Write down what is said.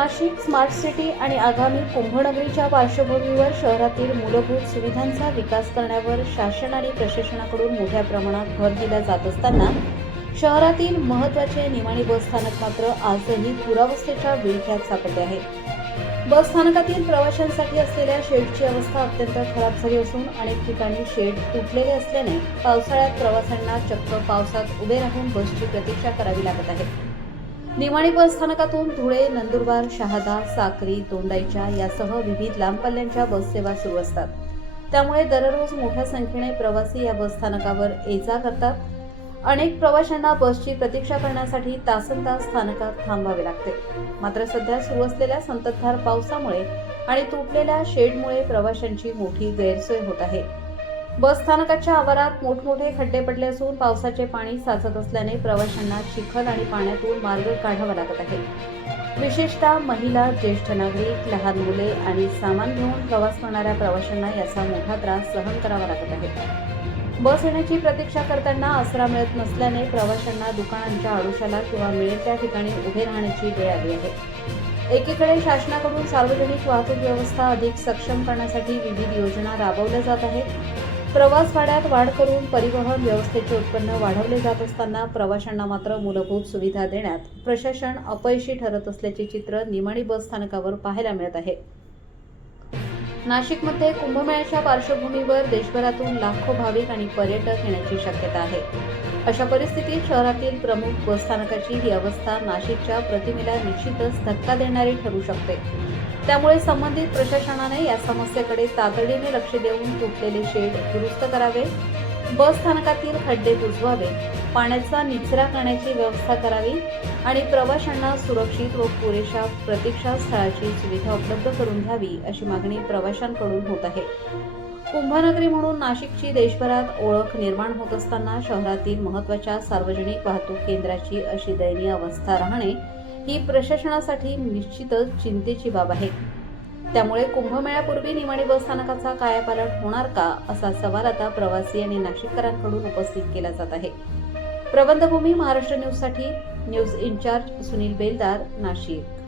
Nashik smart city आणि आगामी कुंभनगरीच्या पार्श्वभूमीवर शहरातील मूलभूत सुविधांचा विकास करण्यावर शासन आणि प्रशासनाकडून मोठ्या प्रमाणात भर दिला जात असताना शहरातील महत्त्वाचे निमाणी बस स्थानक मात्र आजही दुरावस्थेच्या विळख्यात सापडले आहे. बस स्थानकातील प्रवाशांसाठी असलेल्या शेडची अवस्था अत्यंत खराब झाली असून अनेक ठिकाणी शेड तुटलेले असल्याने पावसाळ्यात प्रवाशांना चक्क पावसात उभे राहून बसची प्रतीक्षा करावी लागत आहे. निमाणी बस स्थानकातून धुळे, नंदुरबार, शहादा, साक्री, दोंडाईचा यासह विविध लांब पल्ल्याच्या बससेवा सुरू असतात. त्यामुळे दररोज मोठ्या संख्येने प्रवासी या बस स्थानकावर ये-जा करतात. अनेक प्रवाशांना बसची प्रतीक्षा करण्यासाठी तासनतास स्थानकात थांबावे लागते. मात्र सध्या सुरू असलेल्या संततधार पावसामुळे आणि तुटलेल्या शेडमुळे प्रवाशांची मोठी गैरसोय होत आहे. बस स्थानकाच्या आवारात मोठमोठे खड्डे पडले असून पावसाचे पाणी साचत असल्याने प्रवाशांना चिखल आणि पाण्यातून मार्ग काढावा लागत आहे. विशेषतः महिला, ज्येष्ठ नागरिक, लहान मुले आणि सामान घेऊन प्रवास करणाऱ्या प्रवाशांना याचा मोठा त्रास सहन करावा लागत आहे. बस येण्याची प्रतीक्षा करताना आसरा मिळत नसल्याने प्रवाशांना दुकानांच्या आडोशाला किंवा मिळेल त्या ठिकाणी उभे राहण्याची वेळ आली आहे. एकीकडे शासनाकडून सार्वजनिक वाहतूक व्यवस्था अधिक सक्षम करण्यासाठी विविध योजना राबवल्या जात आहेत. प्रवास भाड्यात वाढ करून परिवहन व्यवस्थेचे उत्पन्न वाढवले जात असताना प्रवाशांना मात्र मूलभूत सुविधा देण्यात प्रशासन अपयशी ठरत असल्याचे चित्र निमाणी बस स्थानकावर पाहायला मिळत आहे. नाशिकमध्ये कुंभमेळ्याच्या पार्श्वभूमीवर देशभरातून लाखो भाविक आणि पर्यटक येण्याची शक्यता आहे. अशा परिस्थितीत शहरातील प्रमुख बस स्थानकाची ही अवस्था नाशिकच्या प्रतिमेला निश्चितच धक्का देणारी ठरू शकते. त्यामुळे संबंधित प्रशासनाने या समस्येकडे तातडीने लक्ष देऊन तुटलेले शेड दुरुस्त करावे, बस स्थानकातील खड्डे बुजवावे, पाण्याचा निचरा करण्याची व्यवस्था करावी आणि प्रवाशांना सुरक्षित व पुरेशा प्रतीक्षा स्थळाची सुविधा उपलब्ध करून द्यावी अशी मागणी प्रवाशांकडून होत आहे. कुंभनगरी म्हणून नाशिकची देशभरात ओळख निर्माण होत असताना शहरातील महत्त्वाच्या सार्वजनिक वाहतूक केंद्राची अशी दयनीय अवस्था राहणे ही प्रशासनासाठी निश्चितच चिंतेची बाब आहे. त्यामुळे कुंभमेळ्यापूर्वी निमाणी बस स्थानकाचा कायापालट होणार का असा सवाल आता प्रवासी आणि नाशिककरांकडून उपस्थित केला जात आहे. प्रबंधभूमी महाराष्ट्र न्यूजसाठी न्यूज इन्चार्ज सुनील बेलदार, नाशिक.